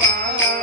amar.